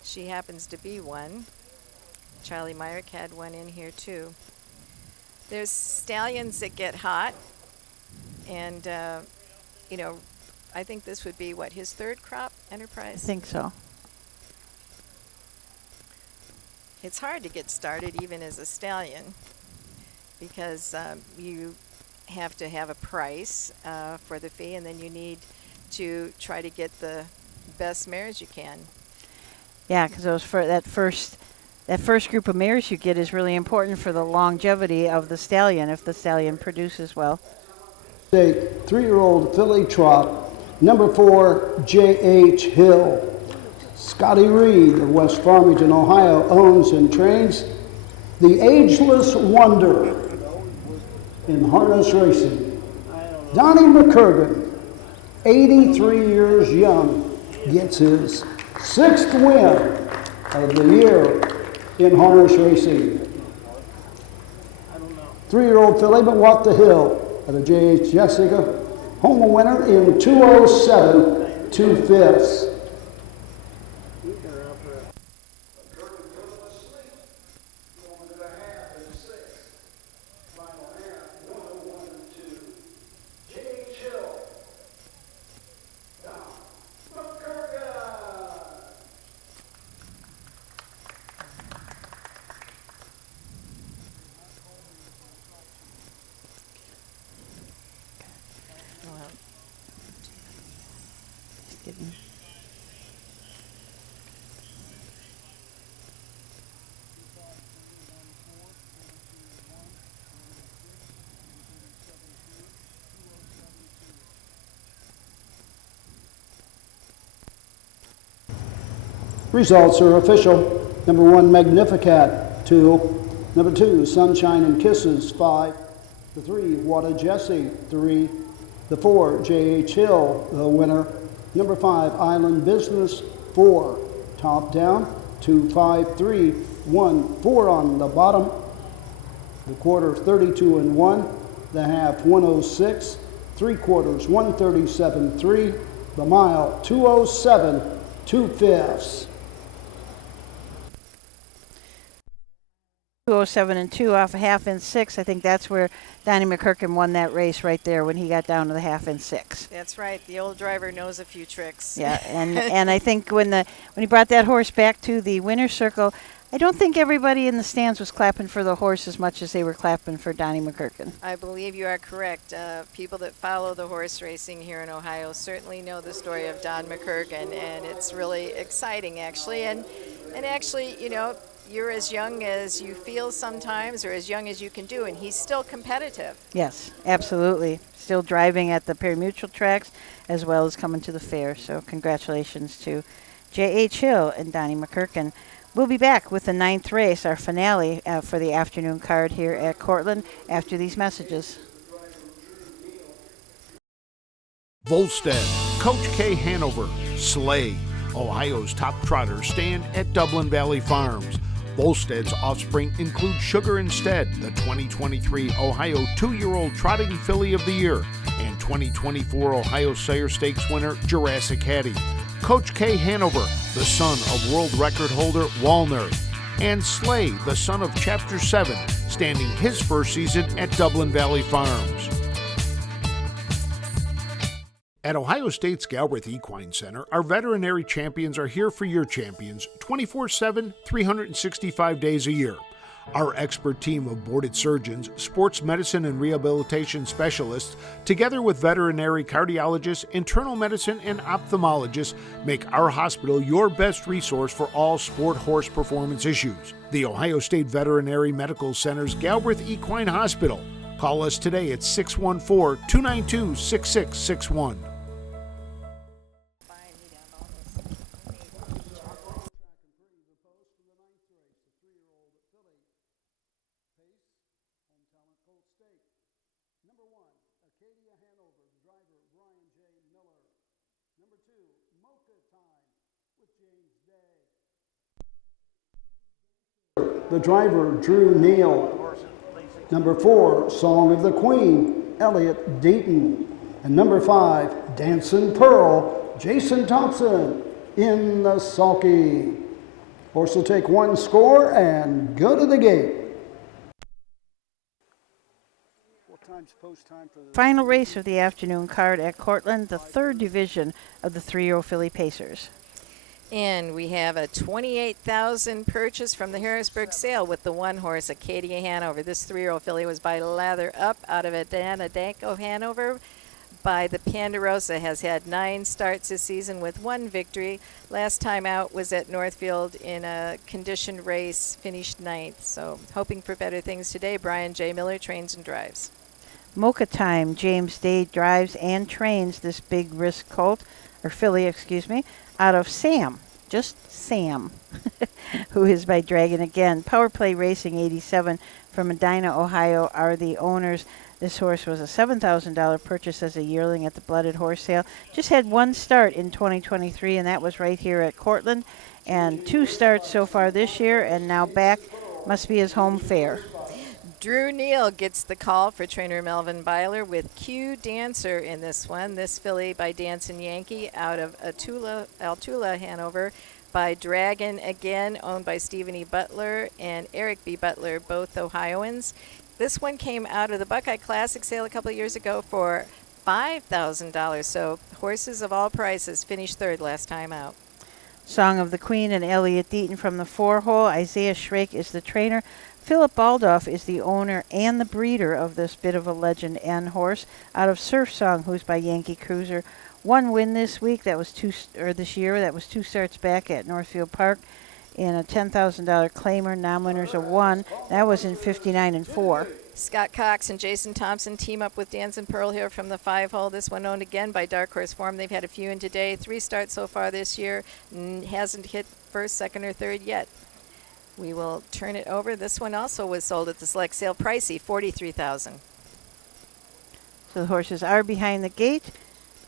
She happens to be one. Charlie Myrick had one in here too. There's stallions that get hot, and you know, I think this would be what, his third crop enterprise? I think so. It's hard to get started even as a stallion because you have to have a price for the fee, and then you need to try to get the best mares you can. Yeah, because that first group of mares you get is really important for the longevity of the stallion if the stallion produces well. A 3-year-old filly trot, number 4, J.H. Hill. Scotty Reed of West Farmington, Ohio, owns and trains the ageless wonder in harness racing. Donnie McCurgan, 83 years young, gets his 6th win of the year in harness racing. 3-year-old filly, but what the hill at a J.H. Jessica, home winner in 2:07 2/5. Results are official. Number 1, Magnificat, 2. Number 2, Sunshine and Kisses, 5. The 3, What a Jessie, 3. The 4, J.H. Hill, the winner. Number 5, Island Business, 4. Top down, 2, 5, 3, 1, 4 on the bottom. The quarter, 32 and 1. The half, 106. 3 quarters, 137, 3. The mile, 2:07 2/5. 2:07 and 2 off a half inch 6. I think that's where Donnie McCurkin won that race right there when he got down to the half inch 6. That's right. The old driver knows a few tricks. Yeah, and I think when he brought that horse back to the winner's circle, I don't think everybody in the stands was clapping for the horse as much as they were clapping for Donnie McCurkin. I believe you are correct. People that follow the horse racing here in Ohio certainly know the story of Don McCurkin, and it's really exciting, actually. And actually, you know, you're as young as you feel sometimes, or as young as you can do, and he's still competitive. Yes, absolutely. Still driving at the pari-mutuel tracks as well as coming to the fair. So congratulations to J.H. Hill and Donnie McCurkin. We'll be back with the 9th race, our finale for the afternoon card here at Cortland after these messages. Volstead, Coach K. Hanover, Slay, Ohio's top trotters stand at Dublin Valley Farms. Volstead's offspring include Sugar Instead, the 2023 Ohio 2-year-old Trotting Filly of the Year, and 2024 Ohio Sire Stakes winner Jurassic Hattie. Coach K. Hanover, the son of world record holder Walner, and Slay, the son of Chapter 7, standing his first season at Dublin Valley Farms. At Ohio State's Galbraith Equine Center, our veterinary champions are here for your champions 24/7, 365 days a year. Our expert team of boarded surgeons, sports medicine and rehabilitation specialists, together with veterinary cardiologists, internal medicine, and ophthalmologists, make our hospital your best resource for all sport horse performance issues. The Ohio State Veterinary Medical Center's Galbraith Equine Hospital, Call us today at 614-292-6661. The driver, Drew Neal. Number 4, Song of the Queen, Elliot Deaton. And number 5, Dancing Pearl, Jason Thompson in the sulky. Horse will take one score and go to the gate. Final race of the afternoon card at Cortland, the third division of the 3-year-old filly Pacers. And we have a $28,000 purchase from the Harrisburg sale with the one horse, Acadia Hanover. This 3-year-old filly was by Lather Up out of Adana Danko Hanover by the Ponderosa. Has had 9 starts this season with 1 victory. Last time out was at Northfield in a conditioned race, finished 9th. So hoping for better things today. Brian J. Miller trains and drives. Mocha Time, James Day drives and trains this big risk colt, or filly, excuse me, out of Sam, just Sam, who is by Dragon again. Power Play Racing 87 from Medina, Ohio are the owners. This horse was a $7,000 purchase as a yearling at the Blooded Horse Sale. Just had 1 start in 2023, and that was right here at Cortland, and 2 starts so far this year, and now back. Must be his home fair. Drew Neal gets the call for trainer Melvin Byler with Q Dancer in this one. This filly by Dancin' Yankee out of Altoona, Hanover by Dragon again, owned by Stephen E. Butler and Eric B. Butler, both Ohioans. This one came out of the Buckeye Classic sale a couple of years ago for $5,000. So horses of all prices finished 3rd last time out. Song of the Queen and Elliot Deaton from the 4-hole. Isaiah Schrake is the trainer. Philip Baldoff is the owner and the breeder of this bit of a legend and horse out of Surf Song, who's by Yankee Cruiser. 1 win this week. That was this year. That was 2 starts back at Northfield Park in a $10,000 claimer. Non-winners of 1. That was in 59 and 4. Scott Cox and Jason Thompson team up with Dancin' Pearl here from the 5-hole. This one owned again by Dark Horse Form. They've had a few in today. 3 starts so far this year. Hasn't hit 1st, 2nd, or 3rd yet. We will turn it over. This one also was sold at the select sale. Pricey, $43,000. So the horses are behind the gate.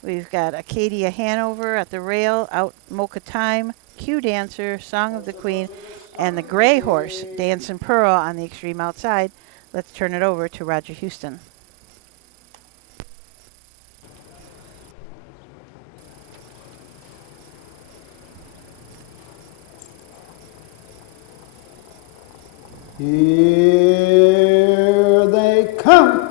We've got Acadia Hanover at the rail, out Mocha Time, Q Dancer, Song of the Queen, and the gray horse, Dancin' Pearl, on the extreme outside. Let's turn it over to Roger Houston. Here they come.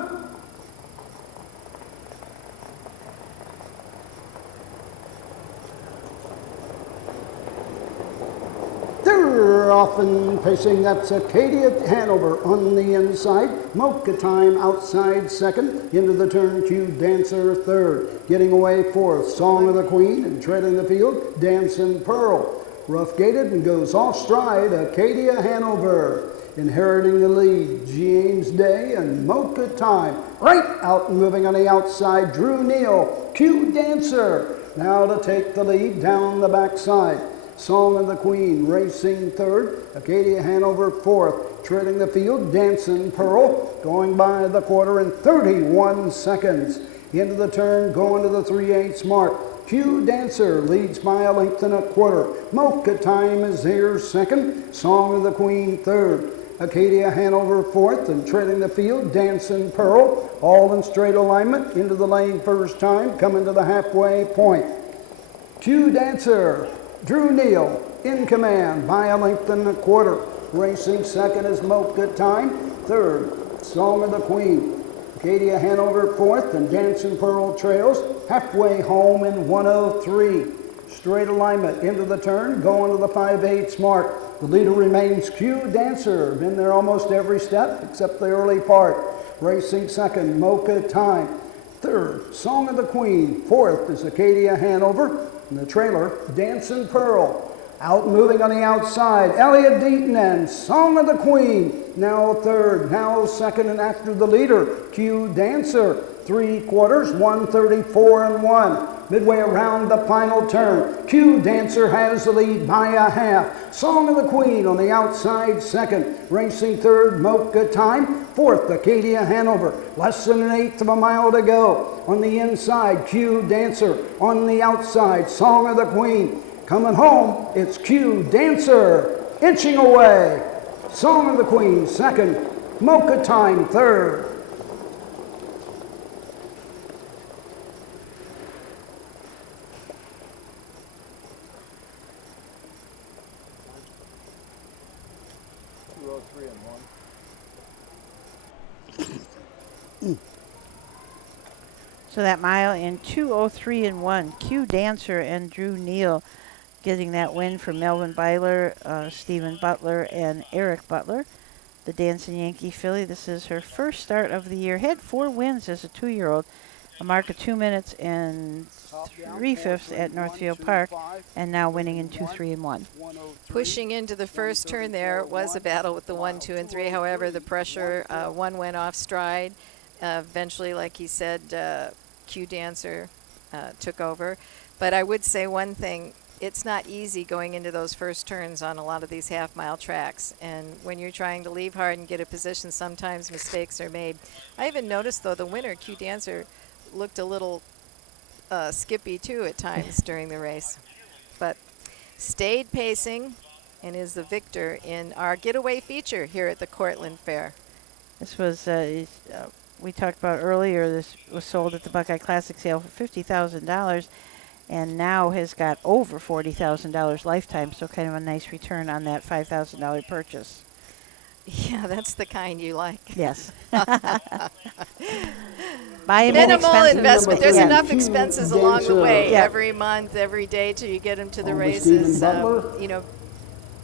They're off and pacing. That's Acadia Hanover on the inside. Mocha Time outside 2nd. Into the turn, Q Dancer 3rd. Getting away 4th, Song of the Queen. And treading the field, Dancin' Pearl. Rough gated and goes off stride, Acadia Hanover. Inheriting the lead, James Day and Mocha Time. Right out and moving on the outside, Drew Neal, Q Dancer. Now to take the lead down the backside. Song of the Queen racing 3rd, Acadia Hanover 4th. Treading the field, Dancin' Pearl, going by the quarter in 31 seconds. Into the turn, going to the 3/8 mark. Q Dancer leads by a length and a quarter. Mocha Time is here 2nd, Song of the Queen 3rd. Acadia Hanover 4th, and treading the field, Dancin' Pearl, all in straight alignment, into the lane first time, coming to the halfway point. Q Dancer, Drew Neal in command by a length and a quarter. Racing 2nd is Mocha Time, 3rd, Song of the Queen. Acadia Hanover 4th, and Dancin' Pearl trails halfway home in 103. Straight alignment into the turn, going to the 5/8 mark. The leader remains Q Dancer, been there almost every step except the early part. Racing 2nd, Mocha Time. 3rd, Song of the Queen. 4th is Acadia Hanover, and the trailer, Dancin' Pearl. Out moving on the outside, Elliot Deaton and Song of the Queen. now third, now second, and after the leader, Q Dancer. 3/4, 134 and 1. Midway around the final turn, Q Dancer has the lead by a half. Song of the Queen on the outside second. Racing third, Mocha Time. Fourth, Acadia Hanover. Less than an eighth of a mile to go. On the inside, Q Dancer. On the outside, Song of the Queen. Coming home, it's Q Dancer. Inching away. Song of the Queen second. Mocha Time third. So that mile in 2:03 and 1. Q Dancer and Drew Neal getting that win for Melvin Byler, Stephen Butler, and Eric Butler. The Dancing Yankee filly, this is her first start of the year. Had 4 wins as a 2-year-old. A mark of 2 minutes and 3/5 at Northfield Park, and now winning in 2-3 and 1. Pushing into the first turn there was a battle with the 1, 2, and 3. However, the pressure, one went off stride. Eventually, like he said, Q Dancer took over. But I would say one thing, it's not easy going into those first turns on a lot of these half-mile tracks. And when you're trying to leave hard and get a position, sometimes mistakes are made. I even noticed, though, the winner, Q Dancer, looked a little skippy, too, at times during the race. But stayed pacing and is the victor in our getaway feature here at the Cortland Fair. This was, we talked about earlier, this was sold at the Buckeye Classic sale for $50,000 and now has got over $40,000 lifetime, so kind of a nice return on that $5,000 purchase. Yeah, that's the kind you like. Yes. Buy them Minimal investment. There's yeah. enough expenses along the way, every month, every day, till you get them to the races. You know,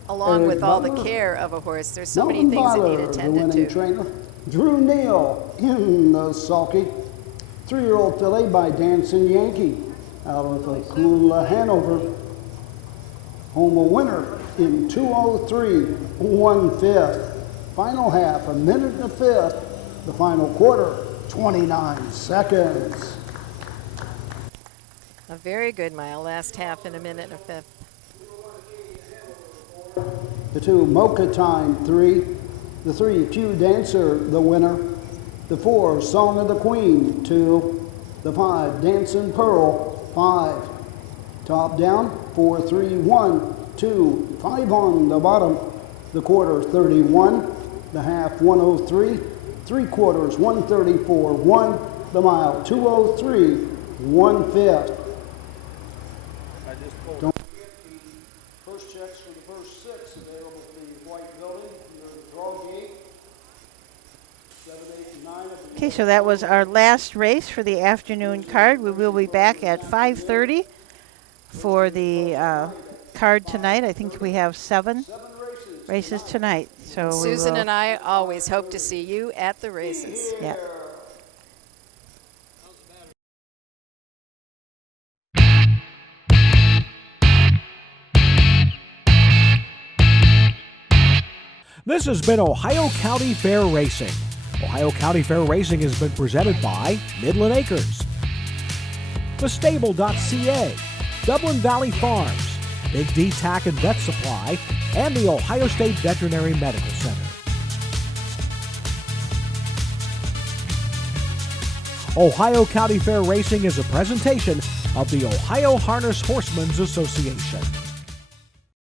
along with all the care of a horse, there's so many things that need attended to. Trainer. Drew Neal in the sulky. 3-year-old filly by Dancing Yankee out of Acadia Hanover. Home a winner in 2:03 1/5. Final half, a minute and a fifth. The final quarter, 29 seconds. A very good mile, last half in a minute and a fifth. The 2, Mocha Time 3. The 3, Q Dancer, the winner. The 4, Song of the Queen 2. The 5, Dancing Pearl 5. Top down, 4, 3, 1, 2, 5 on the bottom. The quarter, 31. The half, 1:03. 3/4, 1:34, 1. The mile, 2:03 1/5. I just pulled. Don't forget the first checks for the first 6 available at the White Building near the draw gate. 7, 8, and 9. Okay, so that was our last race for the afternoon card. We will be back at 5:30 for the card tonight. I think we have 7 races tonight. So Susan and I always hope to see you at the races. Yeah. This has been Ohio County Fair Racing. Ohio County Fair Racing has been presented by Midland Acres, thestable.ca, Dublin Valley Farms, Big D Tack and Vet Supply, and the Ohio State Veterinary Medical Center. Ohio County Fair Racing is a presentation of the Ohio Harness Horsemen's Association.